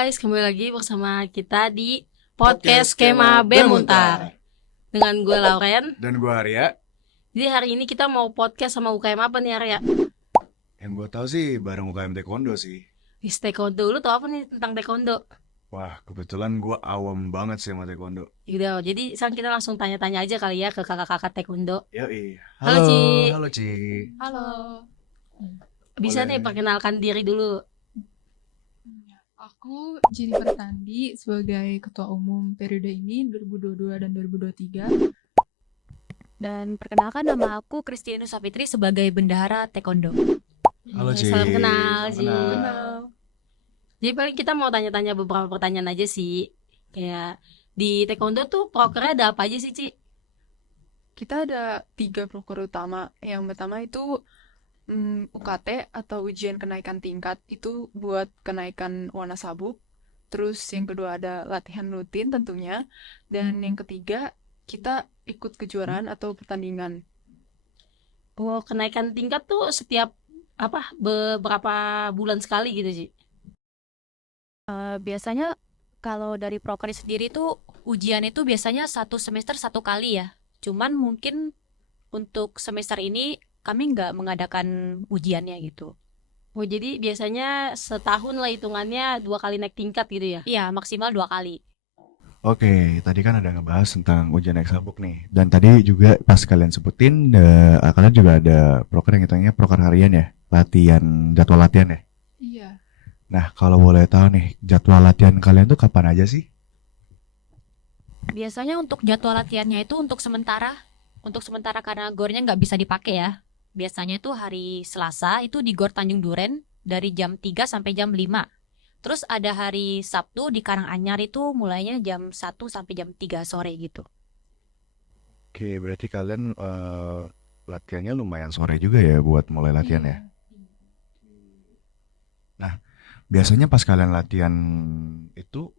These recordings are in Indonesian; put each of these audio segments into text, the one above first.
guys, kembali lagi bersama kita di Podcast Skema Skema Bemuntar dengan gue Lauren. Dan gue Arya. Jadi hari ini kita mau podcast sama UKM apa nih Arya? Yang gue tahu sih bareng UKM Taekwondo sih. Di taekwondo, lu tau apa nih tentang taekwondo? Wah, kebetulan gue awam banget sih sama Taekwondo. Gitu, jadi sekarang kita langsung tanya-tanya aja kali ya ke kakak-kakak taekwondo. Yoi. Halo, Ci. Halo Ci. Halo. Bisa Boleh. nih perkenalkan diri dulu. Aku Jennifer Tandi sebagai Ketua Umum periode ini 2022 dan 2023. Dan perkenalkan nama aku Christiane Safitri sebagai Bendahara Taekwondo. Halo, Ci. Salam kenal, Salam Ci. kenal. Jadi paling kita mau tanya-tanya beberapa pertanyaan aja sih. Kayak di taekwondo tuh prokernya ada apa aja sih, Ci? Kita ada 3 proker utama. Yang pertama itu UKT atau ujian kenaikan tingkat, itu buat kenaikan warna sabuk. Terus yang kedua ada latihan rutin tentunya. Dan yang ketiga kita ikut kejuaraan atau pertandingan. Oh, kenaikan tingkat tuh setiap beberapa bulan sekali gitu sih. Biasanya kalau dari proker sendiri tuh ujian itu biasanya 1 semester 1 kali ya. Cuman mungkin untuk semester ini kami nggak mengadakan ujiannya gitu. Oh, jadi biasanya setahun lah hitungannya 2 kali naik tingkat gitu ya? Iya, maksimal 2 kali. Oke, tadi kan ada ngebahas tentang ujian naik sabuk nih. Dan tadi juga pas kalian sebutin, kalian juga ada proker yang hitungnya proker harian ya? Jadwal latihan ya? Iya. Nah, kalau boleh tahu nih, jadwal latihan kalian tuh kapan aja sih? Biasanya untuk jadwal latihannya itu untuk sementara karena gornya nggak bisa dipakai ya. Biasanya itu hari Selasa itu di Gor Tanjung Duren dari jam 3 sampai jam 5. Terus ada hari Sabtu di Karanganyar itu mulainya jam 1 sampai jam 3 sore gitu. Oke, berarti kalian latihannya lumayan sore juga ya buat mulai latihan ya? Nah, biasanya pas kalian latihan itu,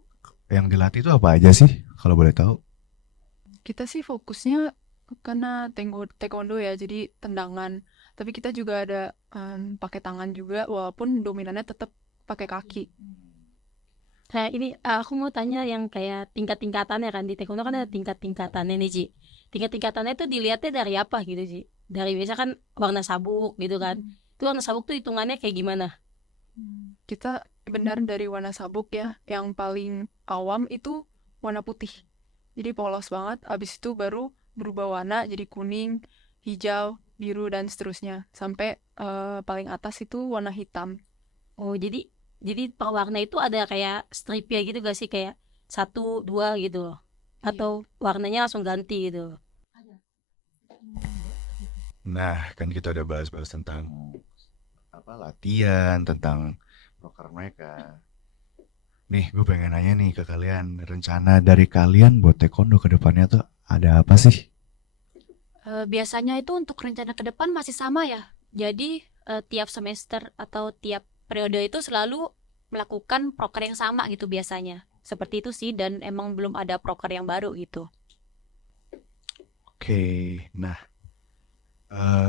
yang dilatih itu apa aja sih, kalau boleh tahu? Kita sih fokusnya karena taekwondo ya, jadi tendangan. Tapi kita juga ada pakai tangan juga, walaupun dominannya tetap pakai kaki. Kayak ini aku mau tanya yang kayak tingkat-tingkatannya kan di taekwondo kan ada tingkat-tingkatannya nih, Ci. Tingkat-tingkatannya itu dilihatnya dari apa gitu sih? Dari biasa kan warna sabuk gitu kan. Itu warna sabuk tuh hitungannya kayak gimana? Kita benar dari warna sabuk ya. Yang paling awam itu warna putih. Jadi polos banget. Abis itu baru berubah warna jadi kuning, hijau, biru, dan seterusnya. Sampai paling atas itu warna hitam. Oh, jadi per warna itu ada kayak stripnya gitu gak sih, kayak 1, 2 gitu loh? Atau warnanya langsung ganti gitu? Nah, kan kita udah bahas-bahas tentang latihan, tentang proker mereka. Nih, gue pengen nanya nih ke kalian, rencana dari kalian buat taekwondo ke depannya tuh ada apa sih? Biasanya itu untuk rencana ke depan masih sama ya. Jadi tiap semester atau tiap periode itu selalu melakukan proker yang sama gitu biasanya. Seperti itu sih, dan emang belum ada proker yang baru gitu. Oke, nah,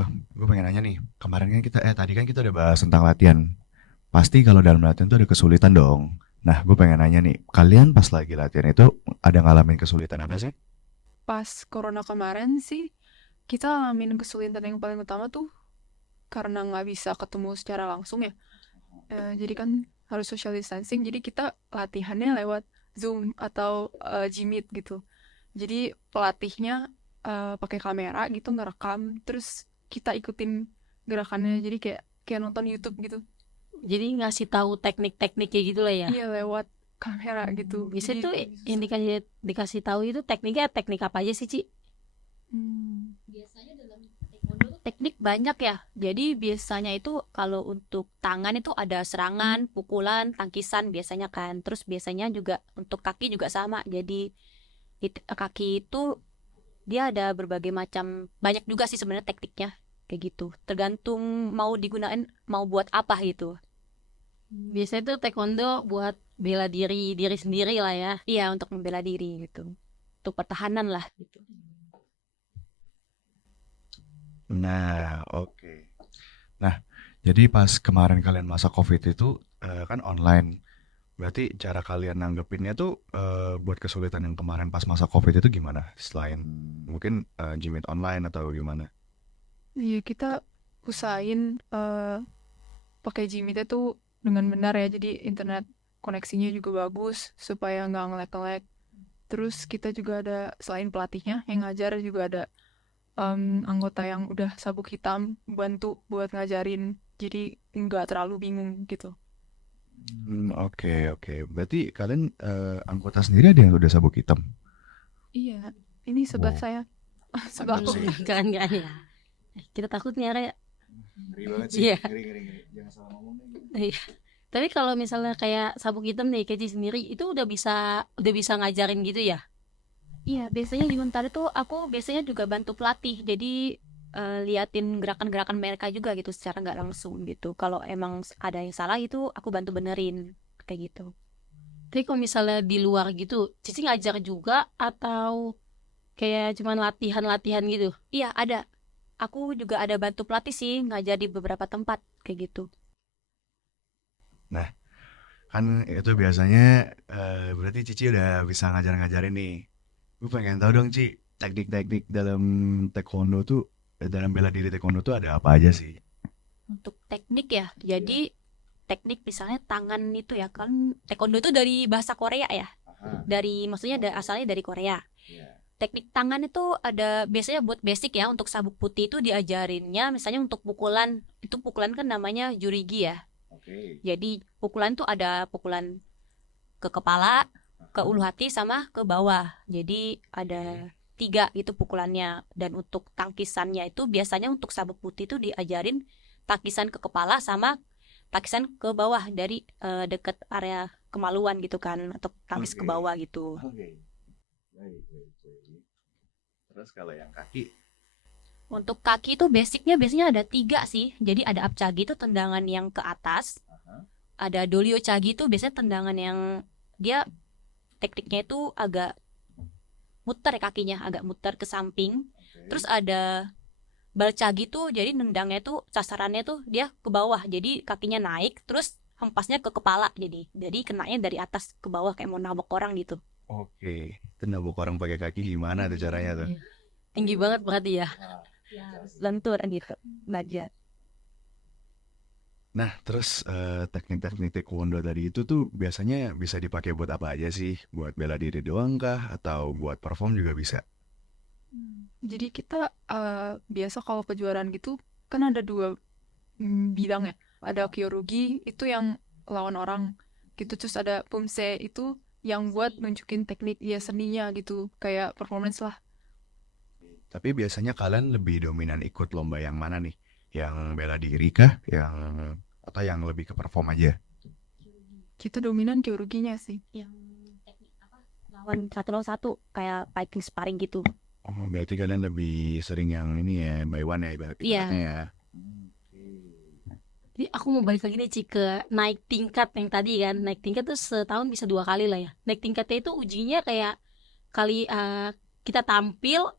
gue pengen nanya nih, tadi kan kita udah bahas tentang latihan. Pasti kalau dalam latihan tuh ada kesulitan dong. Nah, gue pengen nanya nih, kalian pas lagi latihan itu ada ngalamin kesulitan apa sih? Pas corona kemarin sih, kita ngalamin kesulitan yang paling utama tuh karena nggak bisa ketemu secara langsung ya. Jadi kan harus social distancing, jadi kita latihannya lewat Zoom atau Jimit gitu. Jadi pelatihnya pakai kamera gitu ngerekam, terus kita ikutin gerakannya, jadi kayak nonton YouTube gitu. Jadi ngasih tahu teknik-tekniknya gitu lah ya? Iya, lewat kamera gitu. Biasanya Jadi tuh yang dikasih tahu itu tekniknya teknik apa aja sih, Ci? Biasanya dalam taekwondo tuh teknik banyak ya. Jadi biasanya itu kalau untuk tangan itu ada serangan, pukulan, tangkisan biasanya kan. Terus biasanya juga untuk kaki juga sama. Jadi kaki itu dia ada berbagai macam, banyak juga sih sebenarnya tekniknya kayak gitu. Tergantung mau digunain mau buat apa gitu. Biasanya tuh taekwondo buat bela diri sendiri lah ya. Iya, untuk membela diri gitu. Untuk pertahanan lah gitu. Nah, oke. Nah, jadi pas kemarin kalian masa COVID itu kan online. Berarti cara kalian nanggepinnya tuh buat kesulitan yang kemarin pas masa COVID itu gimana? Selain mungkin Jimit online atau gimana? Iya, kita usahain pakai Gmeet itu dengan benar ya, jadi internet koneksinya juga bagus supaya nggak nge-lag. Terus kita juga ada, selain pelatihnya yang ngajar, juga ada anggota yang udah sabuk hitam bantu buat ngajarin, jadi nggak terlalu bingung gitu. Oke, oke. Berarti kalian anggota sendiri ada yang udah sabuk hitam? Iya, ini sebat Wow. saya. Sebat Mantap aku. sih. Keren ya. Kita takut nih Ara. Ngeri banget sih. Iya. Ngeri. Jangan salah ngomong deh. Iya. Tapi kalau misalnya kayak sabuk hitam nih Keci sendiri itu udah bisa ngajarin gitu ya? Iya, biasanya di Untari tuh aku biasanya juga bantu pelatih. Jadi liatin gerakan-gerakan mereka juga gitu secara nggak langsung gitu. Kalau emang ada yang salah itu aku bantu benerin kayak gitu. Tapi kalau misalnya di luar gitu, Cici ngajar juga atau kayak cuman latihan-latihan gitu? Iya, ada. Aku juga ada bantu pelatih sih ngajar di beberapa tempat kayak gitu. Nah, kan itu biasanya berarti Cici udah bisa ngajar-ngajarin nih. Gue pengen tahu dong Ci, teknik-teknik dalam taekwondo tuh, dalam bela diri taekwondo tuh ada apa aja sih? Untuk teknik ya, jadi teknik misalnya tangan itu ya kan taekwondo itu dari bahasa Korea ya. Maksudnya asalnya dari Korea. Teknik tangan itu ada biasanya buat basic ya, untuk sabuk putih itu diajarinnya misalnya untuk pukulan. Itu pukulan kan namanya jurigi ya. Jadi pukulan tuh ada pukulan ke kepala, ke ulu hati sama ke bawah. Jadi ada 3 gitu pukulannya. Dan untuk tangkisannya itu biasanya untuk sabuk putih itu diajarin tangkisan ke kepala sama tangkisan ke bawah dari deket area kemaluan gitu kan, atau tangkis ke Oke. bawah gitu. Oke. Baik. Terus kalau yang kaki? Untuk kaki itu basicnya biasanya ada 3 sih. Jadi ada apcagi itu tendangan yang ke atas. Ada dolio cagi itu biasanya tendangan yang dia tekniknya itu agak muter ya kakinya, agak muter ke samping. Terus ada balcagi tuh jadi nendangnya tuh sasarannya tuh dia ke bawah. Jadi kakinya naik terus hempasnya ke kepala, jadi kenanya dari atas ke bawah kayak mau nabok orang gitu. Oke, itu nabok orang pakai kaki gimana tuh caranya tuh? Tinggi banget berarti ya. Lentur gitu belajar. Nah, terus teknik-teknik taekwondo tadi itu tuh biasanya bisa dipakai buat apa aja sih? Buat bela diri doang kah? Atau buat perform juga bisa? Jadi kita biasa kalau kejuaraan gitu kan ada 2 bidang ya. Ada kyorugi itu yang lawan orang gitu, terus ada pumse itu yang buat nunjukin teknik ya, seninya gitu, kayak performance lah. Tapi biasanya kalian lebih dominan ikut lomba yang mana nih? Yang bela diri kah? Atau yang lebih ke perform aja? Kita dominan kyoruginya sih. Yang teknik apa? Lawan 1 lawan 1 kayak fighting sparring gitu. Oh, berarti kalian lebih sering yang ini ya, by one ya, ibaratnya ya. Jadi aku mau balik lagi nih Ci ke naik tingkat yang tadi kan. Naik tingkat tuh setahun bisa 2 kali lah ya. Naik tingkatnya itu ujinya kayak kali kita tampil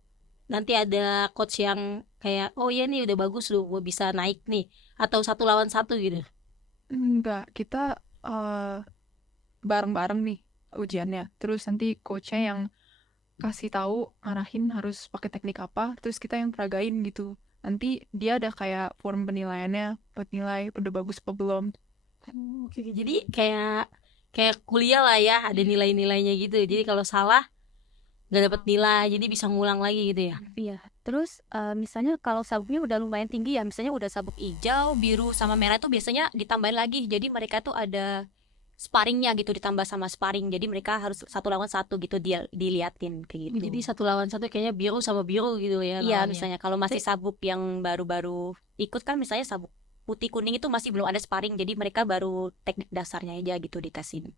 nanti ada coach yang kayak oh iya nih udah bagus lu gue bisa naik nih atau 1 lawan 1 gitu. Enggak, kita bareng-bareng nih ujiannya. Terus nanti coachnya yang kasih tahu, arahin harus pakai teknik apa, terus kita yang peragain gitu. Nanti dia ada kayak form penilaiannya, buat nilai udah bagus apa belum. Oke, jadi kayak kuliah lah ya, ada nilai-nilainya gitu. Jadi kalau salah nggak dapat nilai, jadi bisa ngulang lagi gitu ya. Iya. Terus misalnya kalau sabuknya udah lumayan tinggi ya, misalnya udah sabuk hijau, biru sama merah itu biasanya ditambahin lagi. Jadi mereka tuh ada sparringnya gitu, ditambah sama sparring. Jadi mereka harus 1 lawan 1 gitu dia diliatin kayak gitu. Jadi 1 lawan 1 kayaknya biru sama biru gitu ya. Iya, lawannya. misalnya kalau masih sabuk yang baru-baru ikut kan, misalnya sabuk putih kuning itu masih belum ada sparring, jadi mereka baru teknik dasarnya aja gitu ditesin.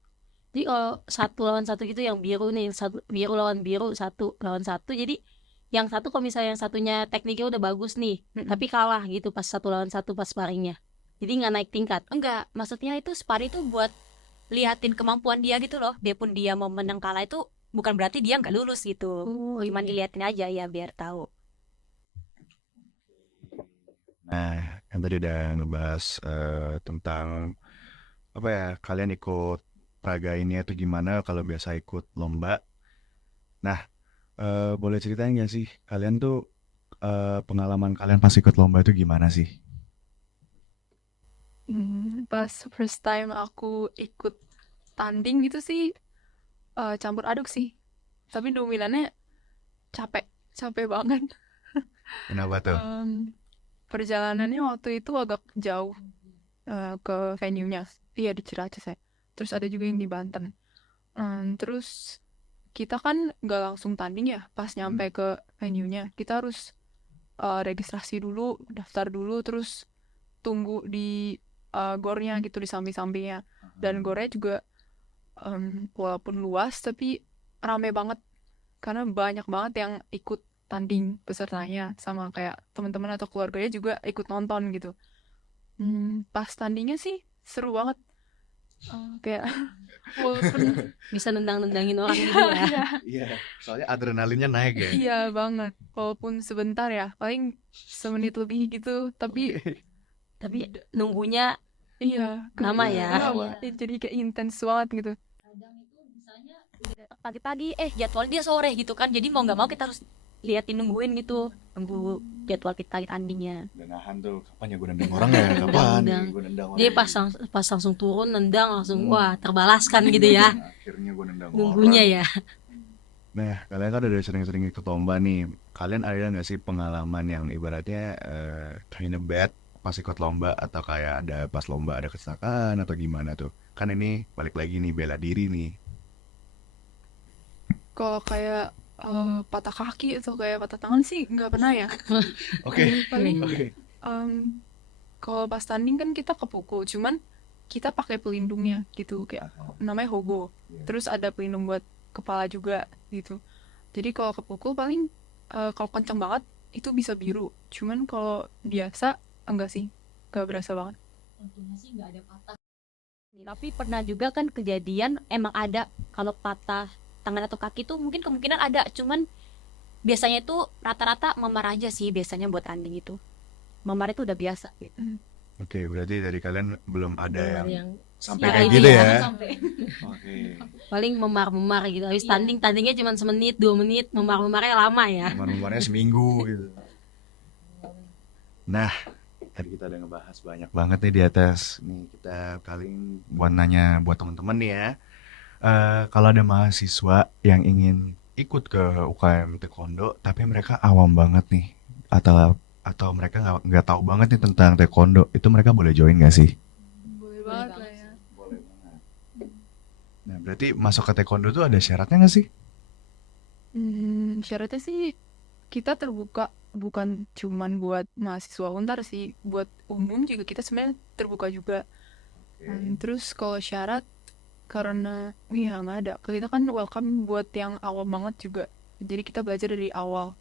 Jadi kalau 1 lawan 1 gitu yang biru nih, biru lawan biru 1 lawan 1. Jadi yang satu kalau misalnya yang satunya tekniknya udah bagus nih, tapi kalah gitu pas 1 lawan 1 pas sparringnya. Jadi nggak naik tingkat. Enggak, maksudnya itu sparring itu buat liatin kemampuan dia gitu loh. Biarpun dia mau menang kalah itu bukan berarti dia nggak lulus gitu. Cuman diliatin aja ya biar tahu. Nah, kan tadi udah ngebahas tentang apa ya, kalian ikut peragainnya itu gimana kalau biasa ikut lomba. Nah, boleh ceritain nggak sih kalian tuh pengalaman kalian pas ikut lomba itu gimana sih? Pas first time aku ikut tanding gitu sih campur aduk sih. Tapi dominannya capek banget. Kenapa tuh? Perjalanannya waktu itu agak jauh ke venue-nya. Iya di Ciracas ya. Terus ada juga yang di Banten. Terus kita kan nggak langsung tanding ya. Pas nyampe ke venue-nya, kita harus registrasi dulu, daftar dulu, terus tunggu di gornya gitu di samping-sampingnya. Dan gornya juga walaupun luas tapi rame banget karena banyak banget yang ikut tanding pesertanya sama kayak teman-teman atau keluarganya juga ikut nonton gitu. Pas tandingnya sih seru banget. Kayak walaupun Bisa nendang-nendangin orang gitu ya. iya, Iya, soalnya adrenalinnya naik ya. iya banget. Walaupun sebentar ya, paling semenit lebih gitu, tapi Tapi nunggunya iya lama ya. lama. Jadi kayak intens banget gitu. Pagi-pagi jadwal dia sore gitu kan, jadi mau nggak mau kita harus nungguin gitu, nunggu jadwal kita tandingnya. Dan nahan tuh, kapan ya gue nendang orang ya? Kapan Nendang. gue nendang orang? Dia pas langsung turun nendang langsung wah terbalaskan gitu ya. Akhirnya gue nendang Nunggunya orang. ya. Nah, kalian kan udah sering-sering ikut lomba nih. Kalian ada nggak sih pengalaman yang ibaratnya kind of bad pas ikut lomba atau kayak ada pas lomba ada kecelakaan atau gimana tuh? Kan ini balik lagi nih bela diri nih. Kalau kayak patah kaki atau kayak patah tangan sih nggak pernah ya. Oke. Paling Oke. kalau pas tanding kan kita kepukul, cuman kita pakai pelindungnya gitu kayak namanya hogo. Terus ada pelindung buat kepala juga gitu. Jadi kalau kepukul paling kalau kenceng banget itu bisa biru. Cuman kalau biasa enggak sih, nggak berasa banget. Tapi pernah juga kan kejadian emang ada kalau patah tangan atau kaki tuh mungkin kemungkinan ada, cuman biasanya itu rata-rata memar aja sih biasanya buat tanding itu. Memar itu udah biasa gitu. Oke, berarti dari kalian belum ada yang sampai Ya, kayak ini gitu ya. ya. Oke. Paling memar-memar gitu. Habis tandingnya cuma semenit, 2 menit, memar-memarnya lama ya. Teman-temannya seminggu gitu. Nah, tadi kita udah ngebahas banyak banget nih di atas. Nih kita kali ini buat nanya buat teman-teman nih ya. Kalau ada mahasiswa yang ingin ikut ke UKM Taekwondo, tapi mereka awam banget nih, atau mereka nggak tahu banget nih tentang Taekwondo, itu mereka boleh join nggak sih? Boleh banget lah ya. Boleh banget. Nah, berarti masuk ke Taekwondo tuh ada syaratnya nggak sih? Syaratnya sih kita terbuka bukan cuman buat mahasiswa Untar sih, buat umum juga kita sebenarnya terbuka juga. Terus kalau syarat karena ya nggak ada, kita kan welcome buat yang awam banget juga. Jadi kita belajar dari awal.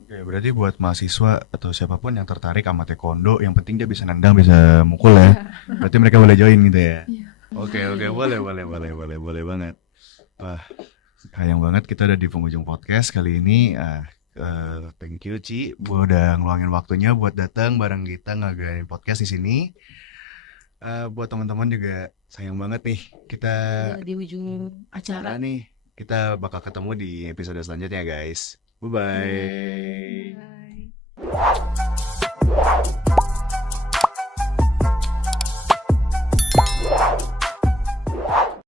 Oke, berarti buat mahasiswa atau siapapun yang tertarik sama Taekwondo, yang penting dia bisa nendang, bisa mukul ya. Berarti mereka boleh join gitu ya. Iya. Oke, boleh banget. Wah, sayang banget kita udah di penghujung podcast kali ini. Thank you Ci, udah ngeluangin waktunya buat datang bareng kita ngadain podcast di sini. Buat teman-teman juga sayang banget nih kita Di ujung acara. nih. Kita bakal ketemu di episode selanjutnya guys. Bye bye.